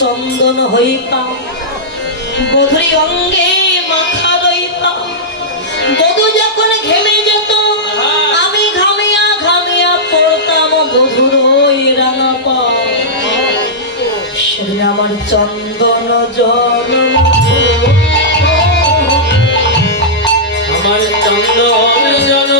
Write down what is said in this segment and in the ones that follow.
চন্দন হইতাম বধুরী অঙ্গে মাখা রইতাম। বধু যখন ঘেমে যেত আমি ঘামিয়া ঘামিয়া পড়তাম বধুর ওই রাঙা পা। সে আমার চন্দন জল আমার চন্দন জল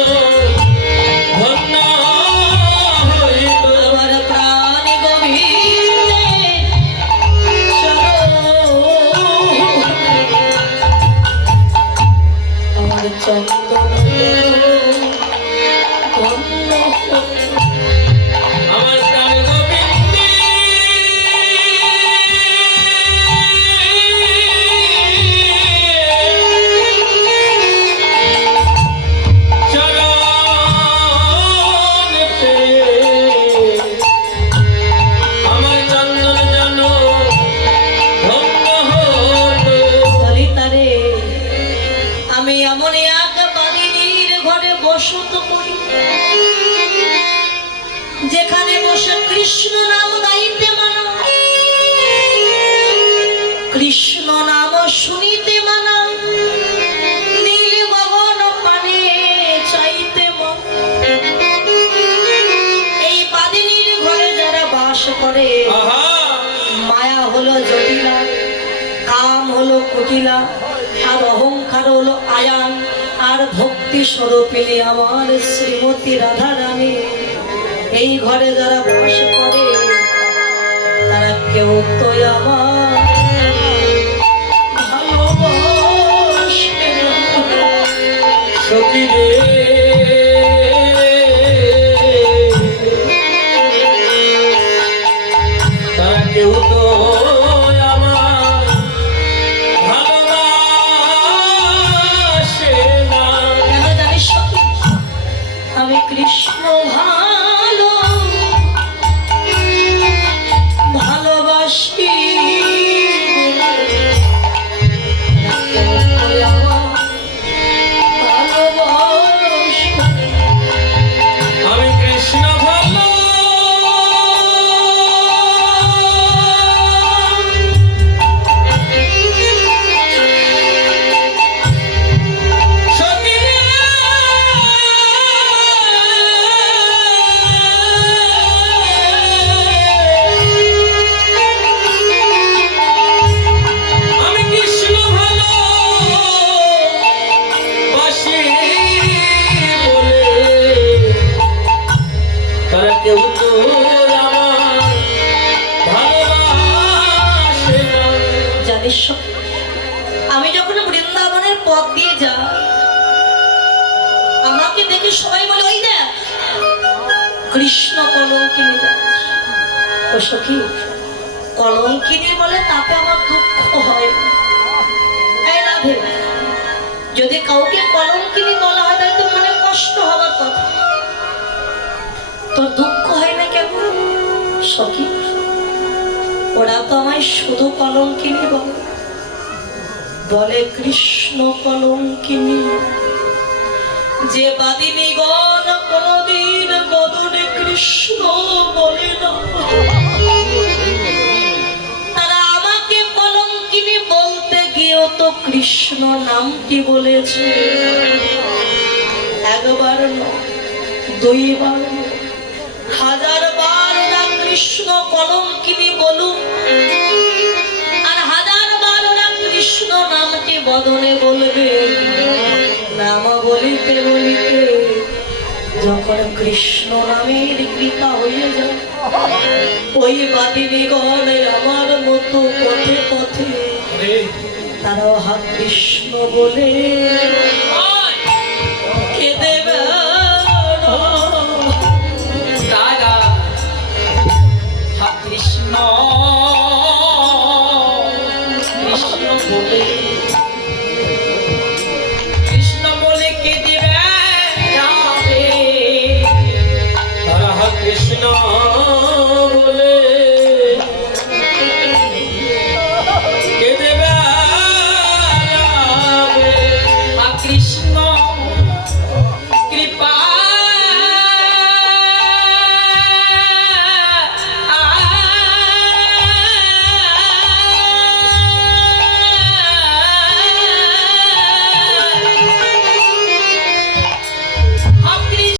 কৃষ্ণ নাম গাইতে মানা, কৃষ্ণ নাম শুনিতে মানা, নীল গগন পানে চাইতে মানা। এই বাদিনীর ঘরে যারা বাস করে, আহা মায়া হলো জটিলা, কাম হলো কুটিলা, আর অহংকার হলো আয়ান, আর ভক্তি স্বরূপিনী আমার শ্রীমতী রাধা রানী। এই ঘরে যারা বাস করে তারা কেউ তো আমার ভালোবাসে না। সখী রে তারা কেউ তো আমার ভালোবাসে না। কেন জানিস সখী? আমি কৃষ্ণ ভালোবাসি, আমি কৃষ্ণ ভালো সখী রে আমি কৃষ্ণ ভালো বাসি বলে তারা কেউ তো আমার ভালোবাসে না। জানিস সখী, আমি যখন বৃন্দাবনের পথ দিয়ে যা, আমাকে দেখে সবাই বলে ওই দেখ কৃষ্ণ কলঙ্কিনী যাচ্ছে। ও সখী, কলঙ্কিনী বলে তাতে আমার দুঃখ হয়। এই রাধে, যদি কাউকে কলঙ্কিনী বলা হয় তাই তো মনে কষ্ট হবার কথা, তোর দুঃখ হয় না কেন সখী? ওরা তো আমায় শুধু কলঙ্কিনী বলে, বলে কৃষ্ণ কলঙ্কিনী। যে বাদিনী গণ কোনদিন বদনে কৃষ্ণ বলে না, তারা আমাকে কলঙ্কিনী বলতে গিয়েও তো কৃষ্ণ নামটি বলেছে। একবার নয়, দুইবার নয়, হাজার বার ওরা কৃষ্ণ কলঙ্কিনী বলুক, আর হাজার বার ওরা কৃষ্ণ নামটি বদনে বলবে। নাম বলিতে বলিতে যখন কৃষ্ণ নামের কৃপা হয়ে যায়, ওই বাদিনী গণে আমার মতো পথে পথে তারাও হা কৃষ্ণ বলে